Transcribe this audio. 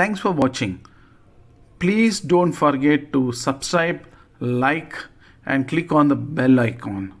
Thanks for watching. Please don't forget to subscribe, like, and click on the bell icon.